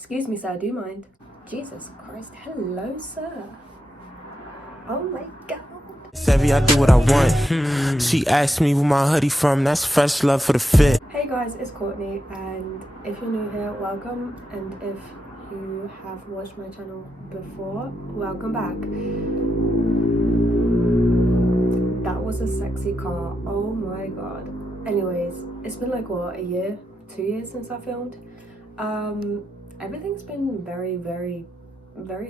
Excuse me, sir, do you mind? Jesus Christ, hello, sir. Oh my god. Savvy, I do what I want. She asked me where my hoodie from, that's fresh love for the fit. Hey guys, it's Courtney, and if you're new here, welcome, and if you have watched my channel before, welcome back. That was a sexy car, oh my god. Anyways, it's been like what, a year, 2 years since I filmed. Everything's been very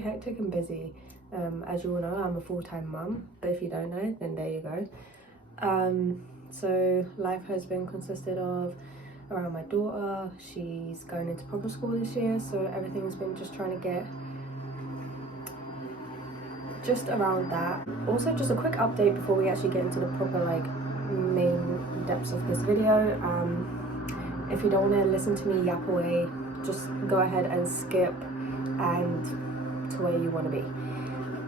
hectic and busy. As you all know, I'm a full-time mum, but if you don't know, then there you go. So life has been consisted of around my daughter. She's going into public school this year, so everything's been just trying to get just around that. Also, just a quick update before we actually get into the proper like main depths of this video. If you don't want to listen to me yap away, just go ahead and skip and to where you want to be.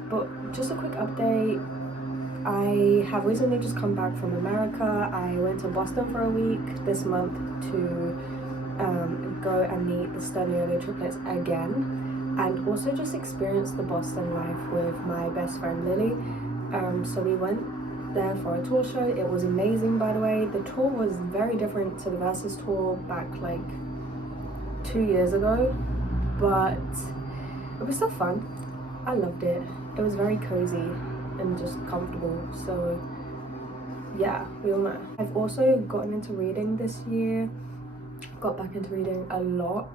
But just a quick update, I have recently just come back from America. I went to Boston for a week this month to go and meet the Stanley triplets again, and also just experience the Boston life with my best friend Lily. So we went there for a tour show. It was amazing, by the way. The tour was very different to the Versus tour back like 2 years ago, but it was still fun. I loved it. It was very cozy and just comfortable, so yeah, we all know. I've also gotten into reading this year, got back into reading a lot,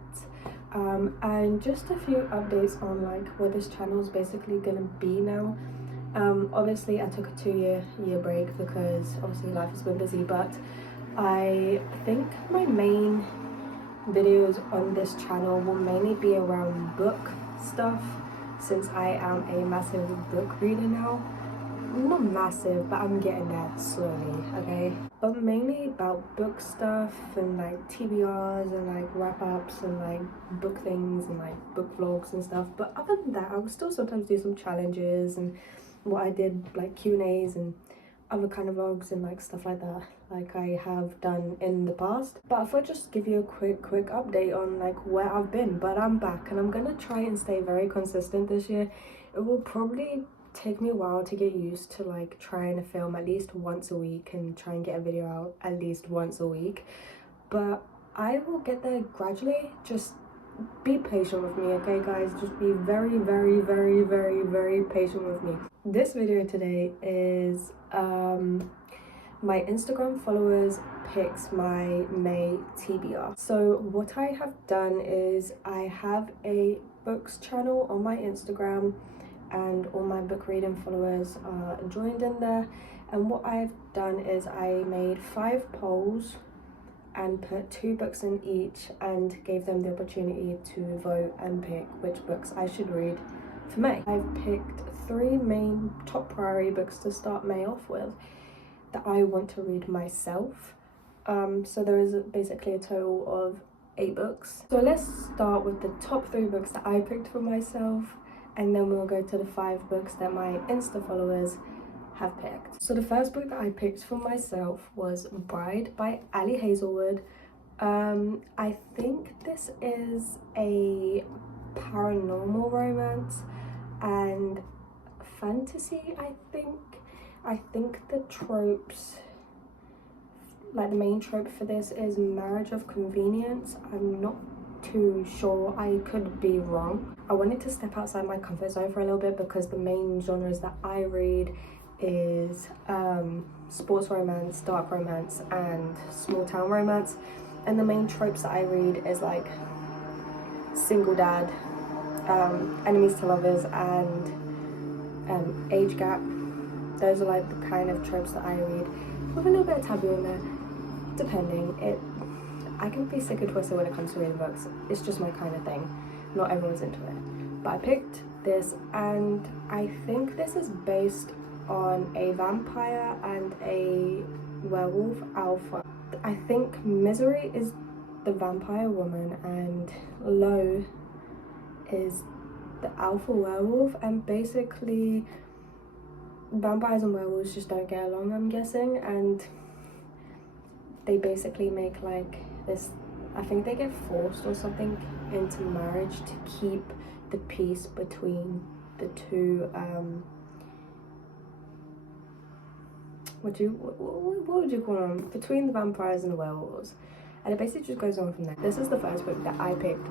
and just a few updates on like what this channel is basically gonna be now. Obviously I took a 2-year break because obviously life has been busy, but I think my main videos on this channel will mainly be around book stuff, since I am a massive book reader now. Not massive, but I'm getting there slowly, okay? But mainly about book stuff and like TBRs and like wrap-ups and like book things and like book vlogs and stuff. But other than that, I will still sometimes do some challenges and what I did, like Q&As and other kind of vlogs and like stuff like that, like I have done in the past. But if I just give you a quick update on like where I've been. But I'm back and I'm gonna try and stay very consistent this year. It will probably take me a while to get used to like trying to film at least once a week and try and get a video out at least once a week, but I will get there gradually. Just be patient with me, okay guys? Just be very patient with me. This video today is my Instagram followers picks my May TBR. So what I have done is I have a books channel on my Instagram, and all my book reading followers are joined in there. And what I've done is I made 5 polls and put 2 books in each and gave them the opportunity to vote and pick which books I should read for May. I've picked 3 main top priority books to start May off with that I want to read myself. So there is basically a total of 8 books. So let's start with the top 3 books that I picked for myself, and then we'll go to the 5 books that my Insta followers have picked. So the first book that I picked for myself was Bride by Ali Hazelwood. I think this is a paranormal romance and fantasy. I think the tropes, like the main trope for this is marriage of convenience. I'm not too sure, I could be wrong. I wanted to step outside my comfort zone for a little bit because the main genres that I read is sports romance, dark romance and small town romance, and the main tropes that I read is like single dad, enemies to lovers and age gap. Those are like the kind of tropes that I read, with a little bit of taboo in there, depending. I can be sick and twisted when it comes to reading books. It's just my kind of thing. Not everyone's into it. But I picked this, and I think this is based on a vampire and a werewolf alpha. I think Misery is the vampire woman and Lo is the alpha werewolf, and basically vampires and werewolves just don't get along, I'm guessing, and they basically make like this I think they get forced or something into marriage to keep the peace between the two, what would you call them? Between the vampires and the werewolves. And it basically just goes on from there. This is the first book that I picked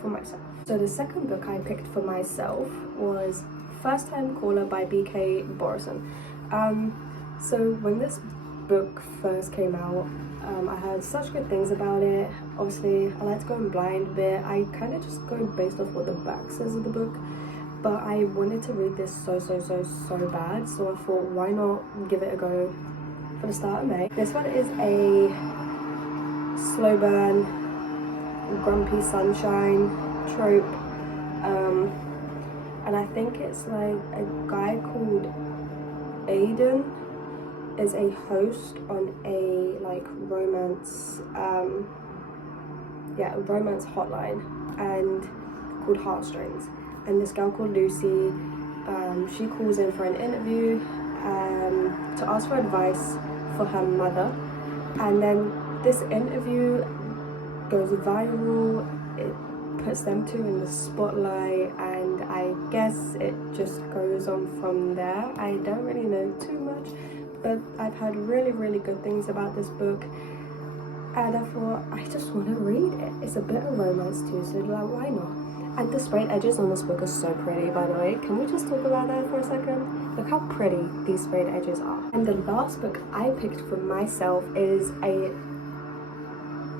for myself. So the second book I picked for myself was First Time Caller by B.K. Borison. So when this book first came out, I heard such good things about it. Obviously, I like to go in blind a bit. I kind of just go based off what the back says of the book. But I wanted to read this so bad. So I thought, why not give it a go for the start of May. This one is a slow burn, grumpy sunshine trope. And I think it's like a guy called Aiden is a host on a like romance romance hotline and called Heartstrings, and this girl called Lucy, she calls in for an interview to ask for advice for her mother, and then this interview goes viral. It puts them two in the spotlight, and I guess it just goes on from there. I don't really know too much, but I've heard really good things about this book, and I thought I just want to read it. It's a bit of romance too, so like, why not? And the sprayed edges on this book are so pretty, by the way. Can we just talk about that for a second? Look how pretty these sprayed edges are. And the last book I picked for myself is a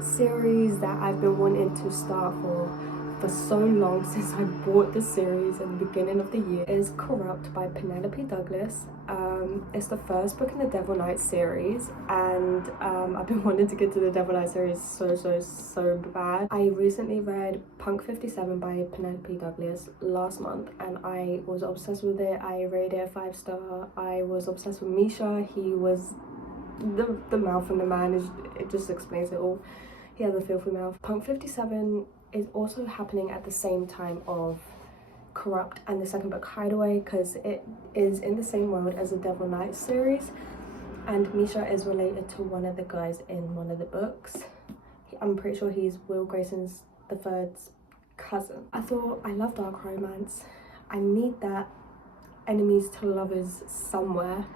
series that I've been wanting to start for so long, since I bought the series at the beginning of the year. It is Corrupt by Penelope Douglas. It's the first book in the Devil Knight series, and I've been wanting to get to the Devil Knight series so bad. I recently read Punk 57 by Penelope Douglas last month, and I was obsessed with it. I rated it a 5-star. I was obsessed with Misha. He was the mouth and the man, it just explains it all. He has a filthy mouth. Punk 57 is also happening at the same time of Corrupt and the second book Hideaway, because it is in the same world as the Devil Knight series, and Misha is related to one of the guys in one of the books. I'm pretty sure he's Will Grayson's the third's cousin. I thought, I love dark romance. I need that enemies to lovers somewhere,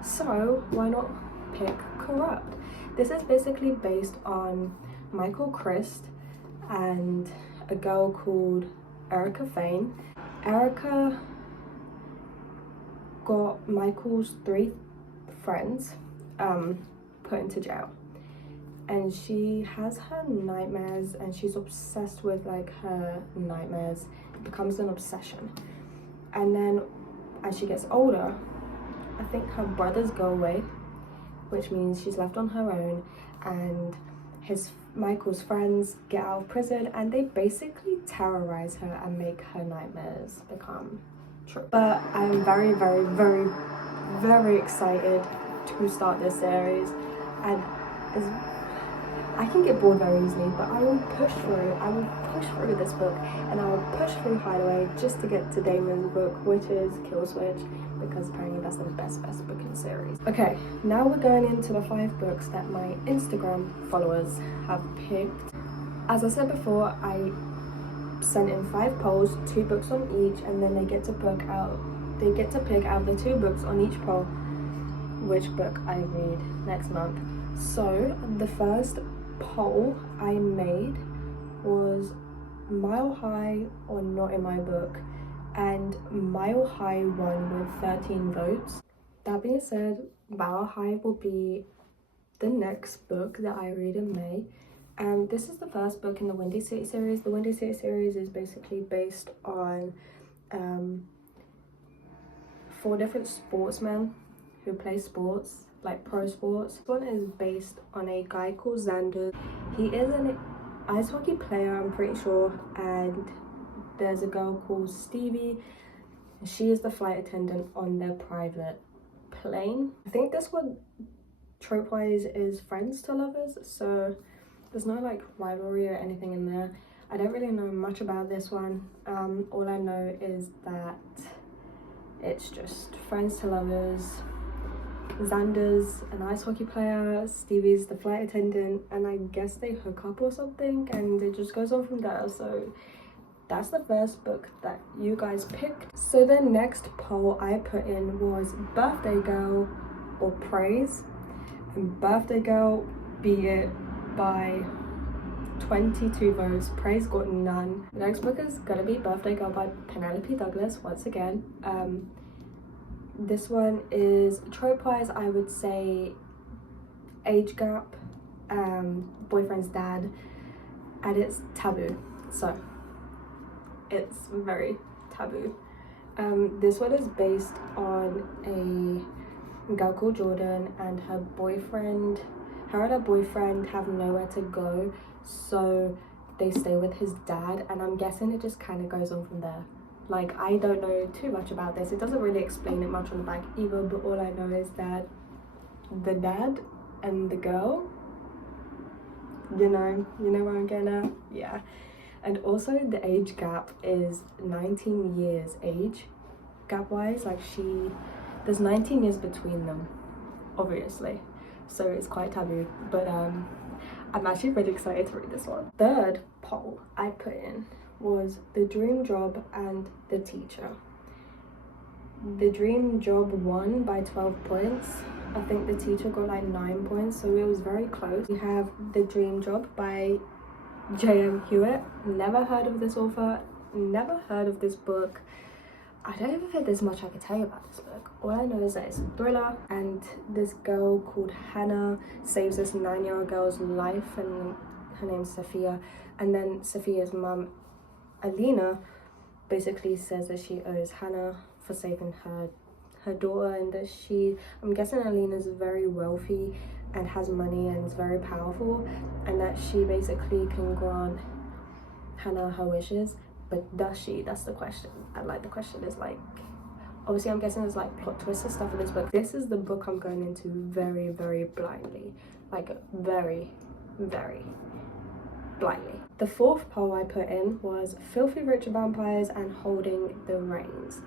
so why not pick Corrupt? This is basically based on Michael Christ and a girl called Erica Fane. Erica got Michael's 3 friends put into jail, and she has her nightmares, and she's obsessed with like her nightmares. It becomes an obsession, and then as she gets older, I think her brothers go away, which means she's left on her own, and Michael's friends get out of prison, and they basically terrorize her and make her nightmares become true. But I'm very excited to start this series, and I can get bored very easily, but I will push through. I will push through this book, and I will push through Hideaway just to get to Damon's book, which is Kill Switch, because apparently that's the best book in the series. Okay, now we're going into the 5 books that my Instagram followers have picked. As I said before, I sent in 5 polls, 2 books on each, and then they get to pick out of the 2 books on each poll which book I read next month. So the first poll I made was Mile High or Not in My Book, and Mile High won with 13 votes. That being said, Mile High will be the next book that I read in May. And this is the first book in the Windy City series. The Windy City series is basically based on 4 different sportsmen who play sports, like pro sports. This one is based on a guy called Xander. He is an ice hockey player, I'm pretty sure, and there's a girl called Stevie. She is the flight attendant on their private plane. I think this one, trope-wise, is friends to lovers, so there's no like rivalry or anything in there. I don't really know much about this one. All I know is that it's just friends to lovers Xander's an ice hockey player, Stevie's the flight attendant, and I guess they hook up or something, and it just goes on from there. So that's the first book that you guys picked. So the next poll I put in was Birthday Girl or Praise, and Birthday Girl beat it by 22 votes. Praise got none. The next book is gonna be Birthday Girl by Penelope Douglas once again. This one is trope-wise, I would say age gap, boyfriend's dad, and it's taboo, so it's very taboo. This one is based on a girl called Jordan, and her boyfriend, her and her boyfriend have nowhere to go, so they stay with his dad, and I'm guessing it just kind of goes on from there. Like, I don't know too much about this. It doesn't really explain it much on the back either, but all I know is that the dad and the girl, you know where I'm getting at? Yeah. And also the age gap is 19 years age gap wise. Like, there's 19 years between them, obviously, so it's quite taboo, but I'm actually really excited to read this one. Third poll I put in was The Dream Job and The Teacher. The Dream Job won by 12 points. I think The Teacher got like 9 points, so it was very close. We have The Dream Job by J.M. Hewitt. Never heard of this author, never heard of this book. I don't even think there's much I can tell you about this book. All I know is that it's a thriller, and this girl called Hannah saves this 9-year-old girl's life, and her name's Sophia. And then Sophia's mum, Alina, basically says that she owes Hannah for saving her daughter, and that I'm guessing Alina's very wealthy and has money and is very powerful, and that she basically can grant Hannah her wishes. But does she? That's the question. And like, the question is like, obviously I'm guessing there's like plot twists and stuff in this book. This is the book I'm going into very, very blindly. Like, very, very blindly. The fourth poll I put in was Filthy Rich Vampires and Holding the Reins.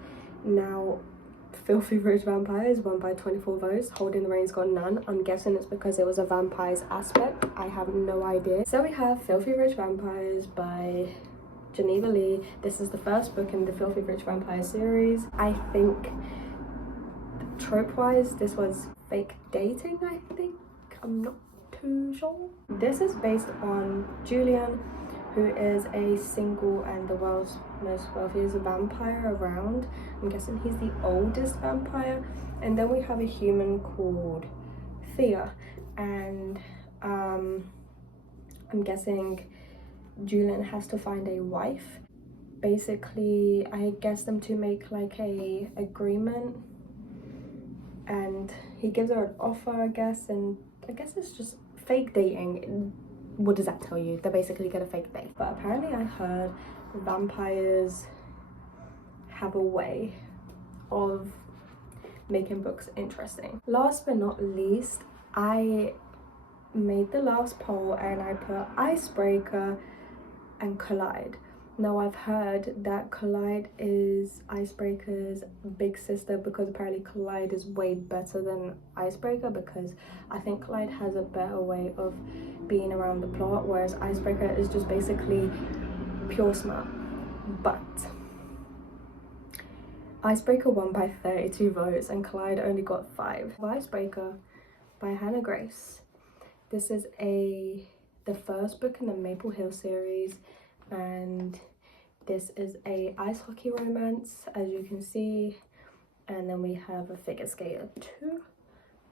Now, Filthy Rich Vampires won by 24 votes. Holding the Reins got none. I'm guessing it's because it was a vampires aspect. I have no idea. So we have Filthy Rich Vampires by Geneva Lee. This is the first book in the Filthy Rich Vampire series. I think trope-wise, this was fake dating, I think. I'm not too sure. This is based on Julian, who is a single and the world's most wealthiest vampire around. I'm guessing he's the oldest vampire. And then we have a human called Thea, and I'm guessing Julian has to find a wife. Basically, I guess them to make like a agreement, and he gives her an offer, I guess, and I guess it's just fake dating. What does that tell you? They're basically gonna fake date. But apparently I heard vampires have a way of making books interesting. Last but not least, I made the last poll and I put Icebreaker and Collide. Now, I've heard that Collide is Icebreaker's big sister, because apparently Collide is way better than Icebreaker, because I think Collide has a better way of being around the plot, whereas Icebreaker is just basically pure smart. But Icebreaker won by 32 votes and Collide only got 5. Icebreaker by Hannah Grace. This is the first book in the Maple Hill series, and this is a ice hockey romance, as you can see, and then we have a figure skater too.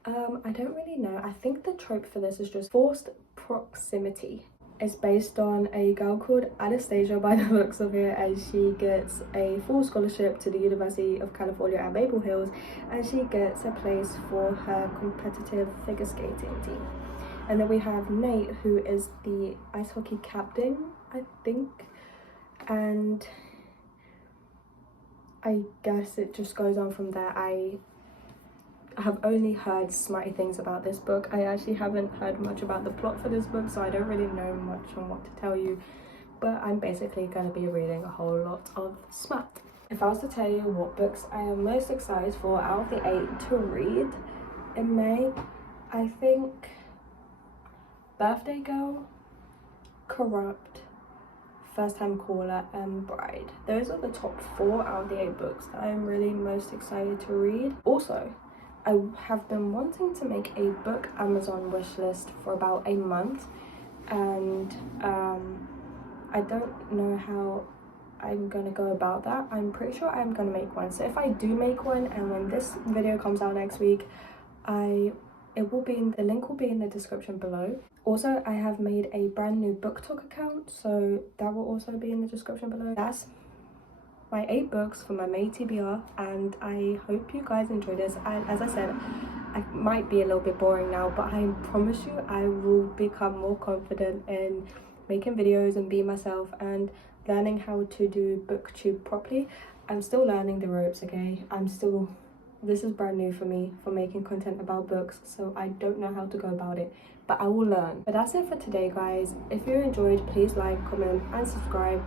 I don't really know. I think the trope for this is just forced proximity. It's based on a girl called Anastasia by the looks of it, and she gets a full scholarship to the University of California at Maple Hills, and she gets a place for her competitive figure skating team. And then we have Nate, who is the ice hockey captain, I think, and I guess it just goes on from there. I have only heard smarty things about this book. I actually haven't heard much about the plot for this book, so I don't really know much on what to tell you, but I'm basically going to be reading a whole lot of smut. If I was to tell you what books I am most excited for out of the 8 to read, in May, I think Birthday Girl, Corrupt, First Time Caller and Bride. Those are the top 4 out of the 8 books that I'm really most excited to read. Also, I have been wanting to make a book Amazon wish list for about a month, and I don't know how I'm gonna go about that. I'm pretty sure I'm gonna make one. So if I do make one, and when this video comes out next week, the link will be in the description below. Also, I have made a brand new BookTok account, so that will also be in the description below. That's my 8 books for my May TBR, and I hope you guys enjoy this. As I said, I might be a little bit boring now, but I promise you I will become more confident in making videos and be myself and learning how to do booktube properly. I'm still learning the ropes, okay? This is brand new for me, for making content about books, so I don't know how to go about it, but I will learn. But that's it for today, guys. If you enjoyed, please like, comment and subscribe.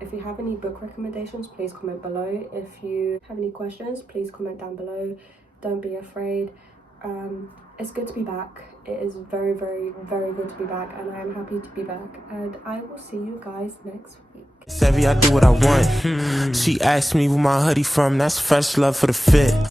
If you have any book recommendations, please comment below. If you have any questions, please comment down below. Don't be afraid. It's good to be back. It is very, very, very good to be back, and I am happy to be back, and I will see you guys next week. Savvy, I do what I want. She asked me where my hoodie from, that's fresh love for the fit.